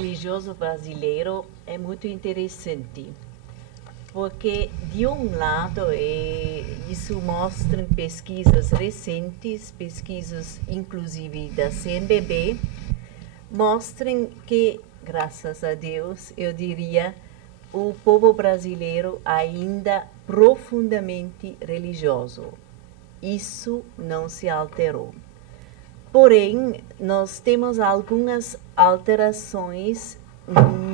Religioso brasileiro é muito interessante, porque de um lado isso mostra pesquisas recentes, pesquisas inclusive da CNBB, mostram que, graças a Deus, eu diria, o povo brasileiro ainda profundamente religioso. Isso não se alterou. Porém, nós temos algumas alterações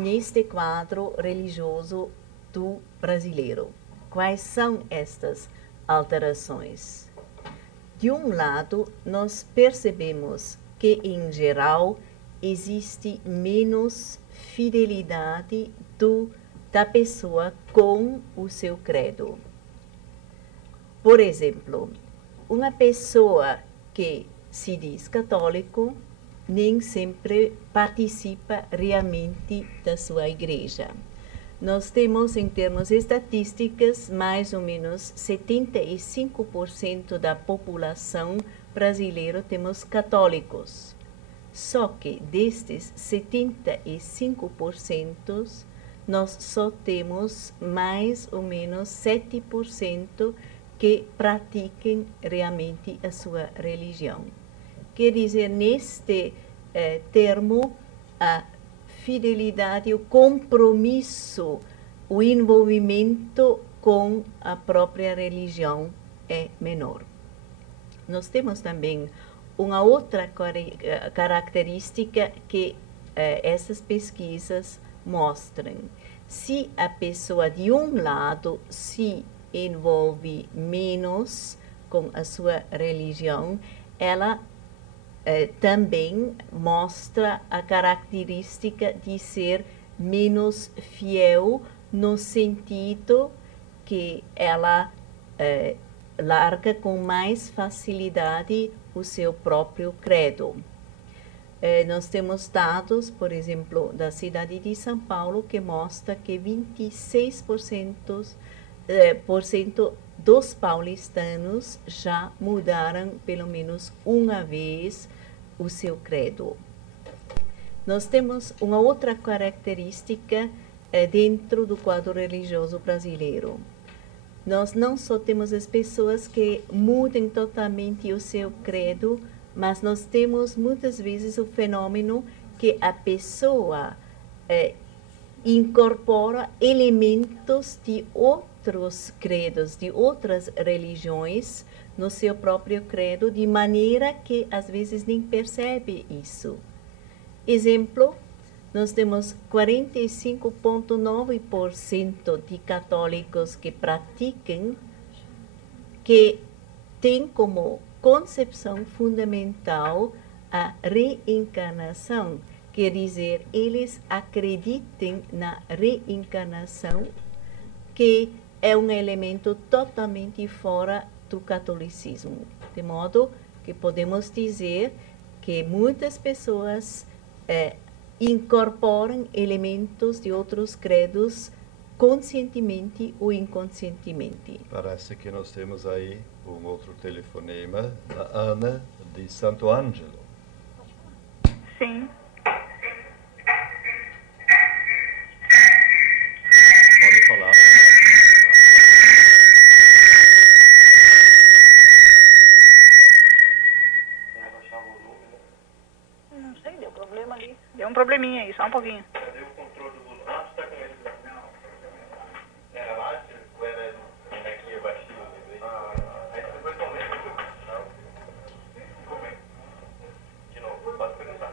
neste quadro religioso do brasileiro. Quais são estas alterações? De um lado, nós percebemos que, em geral, existe menos fidelidade da pessoa com o seu credo. Por exemplo, uma pessoa que se diz católico, nem sempre participa realmente da sua igreja. Nós temos, em termos estatísticos, mais ou menos 75% da população brasileira temos católicos. Só que destes 75%, nós só temos mais ou menos 7% que pratiquem realmente a sua religião. Quer dizer, neste termo, a fidelidade, o compromisso, o envolvimento com a própria religião é menor. Nós temos também uma outra característica que essas pesquisas mostram. Se a pessoa, de um lado, se envolve menos com a sua religião, ela também mostra a característica de ser menos fiel, no sentido que ela larga com mais facilidade o seu próprio credo. Nós temos dados, por exemplo, da cidade de São Paulo, que mostra que 26% dos paulistanos já mudaram pelo menos uma vez o seu credo. Nós temos uma outra característica dentro do quadro religioso brasileiro. Nós não só temos as pessoas que mudam totalmente o seu credo, mas nós temos muitas vezes o fenômeno que a pessoa incorpora elementos de outros credos, de outras religiões no seu próprio credo, de maneira que às vezes nem percebe isso. Exemplo, nós temos 45,9% de católicos que praticam, que têm como concepção fundamental a reencarnação. Quer dizer, eles acreditam na reencarnação, que é um elemento totalmente fora do catolicismo. De modo que podemos dizer que muitas pessoas incorporam elementos de outros credos conscientemente ou inconscientemente. Parece que nós temos aí um outro telefonema da Ana de Santo Ângelo. Sim. Pode falar. Não sei, deu problema ali. Deu um probleminha aí, só um pouquinho. Cadê o controle do volume? Ah, tu tá com ele? Não. Era baixo ou era aqui baixinho? Aí depois aumenta. Não. Como é? De novo, pode perguntar.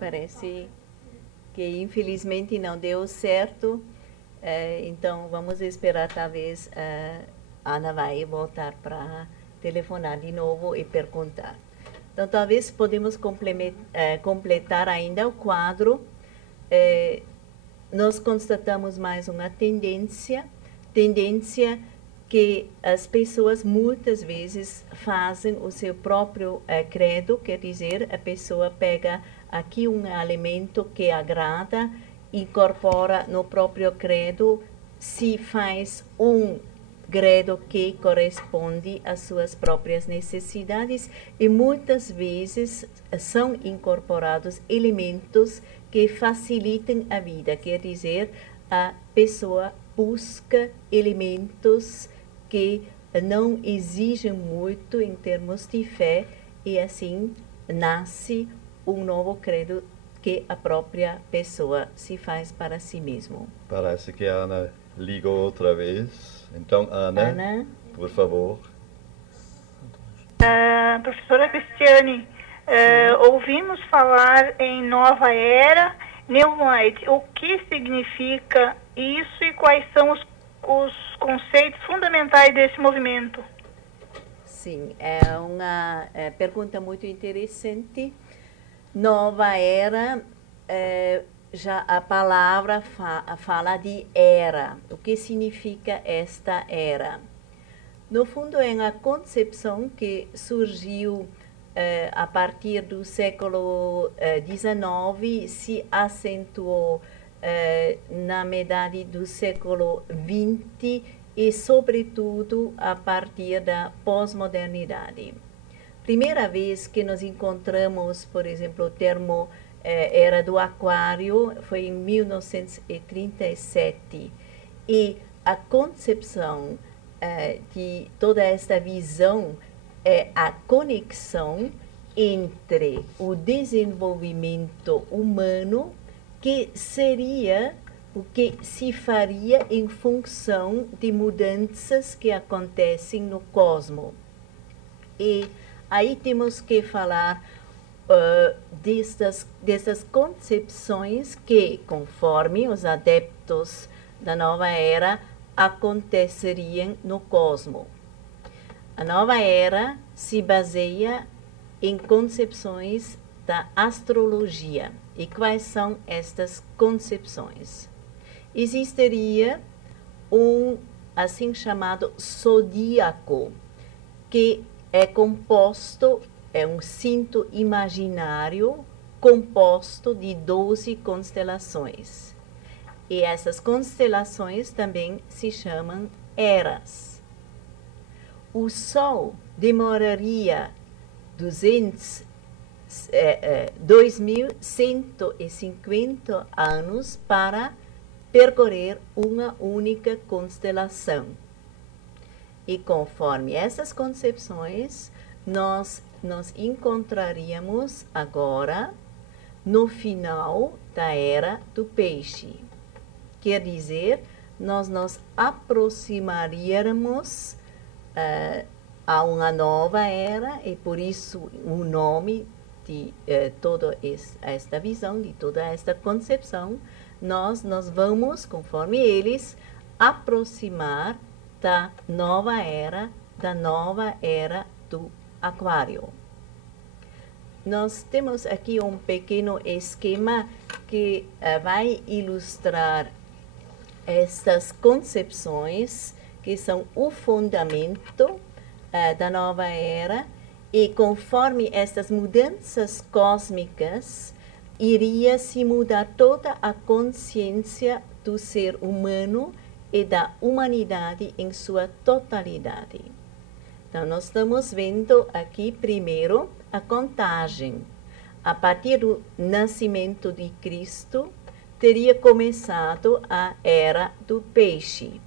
Parece que infelizmente não deu certo, então vamos esperar, talvez a Ana vai voltar para telefonar de novo e perguntar. Então talvez podemos completar ainda o quadro. Nós constatamos mais uma tendência que as pessoas muitas vezes fazem o seu próprio credo, quer dizer, a pessoa pega aqui um elemento que agrada, incorpora no próprio credo, se faz credo que corresponde às suas próprias necessidades e muitas vezes são incorporados elementos que facilitam a vida, quer dizer, a pessoa busca elementos que não exigem muito em termos de fé e assim nasce um novo credo que a própria pessoa se faz para si mesmo. Parece que a Ana ligou outra vez. Então, Ana, por favor. Professora Cristiane, ouvimos falar em nova era, New Light. O que significa isso e quais são os conceitos fundamentais desse movimento? Sim, é uma pergunta muito interessante. Nova era, já a palavra fala de era. O que significa esta era? No fundo, é uma concepção que surgiu a partir do século XIX, se acentuou na metade do século XX e, sobretudo, a partir da pós-modernidade. Primeira vez que nós encontramos, por exemplo, o termo era do aquário foi em 1937 e a concepção de toda esta visão é a conexão entre o desenvolvimento humano, que seria o que se faria em função de mudanças que acontecem no cosmos. E aí temos que falar dessas concepções que, conforme os adeptos da nova era, aconteceriam no cosmos. A nova era se baseia em concepções da astrologia. E quais são estas concepções? Existiria um assim chamado zodíaco, que é composto, é um cinto imaginário composto de 12 constelações. E essas constelações também se chamam eras. O Sol demoraria 2.150 anos para percorrer uma única constelação. E conforme essas concepções, nós nos encontraríamos agora no final da era do peixe. Quer dizer, nós nos aproximaríamos a uma nova era, e por isso o nome de toda esta visão, de toda esta concepção, nós vamos, conforme eles, aproximar da nova era do aquário. Nós temos aqui um pequeno esquema que vai ilustrar estas concepções, que são o fundamento da nova era, e conforme estas mudanças cósmicas, iria se mudar toda a consciência do ser humano e da humanidade em sua totalidade. Então, nós estamos vendo aqui primeiro a contagem. A partir do nascimento de Cristo, teria começado a era do peixe.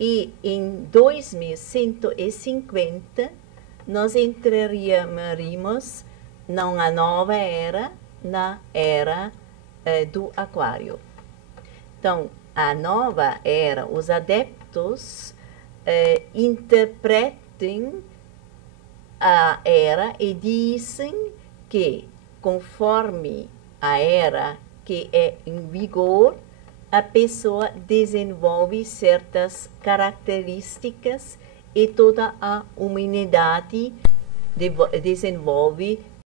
E em 2150, nós entraríamos numa nova era, na era do aquário. Então, a nova era, os adeptos interpretam a era e dizem que, conforme a era que é em vigor, a pessoa desenvolve certas características e toda a humanidade desenvolve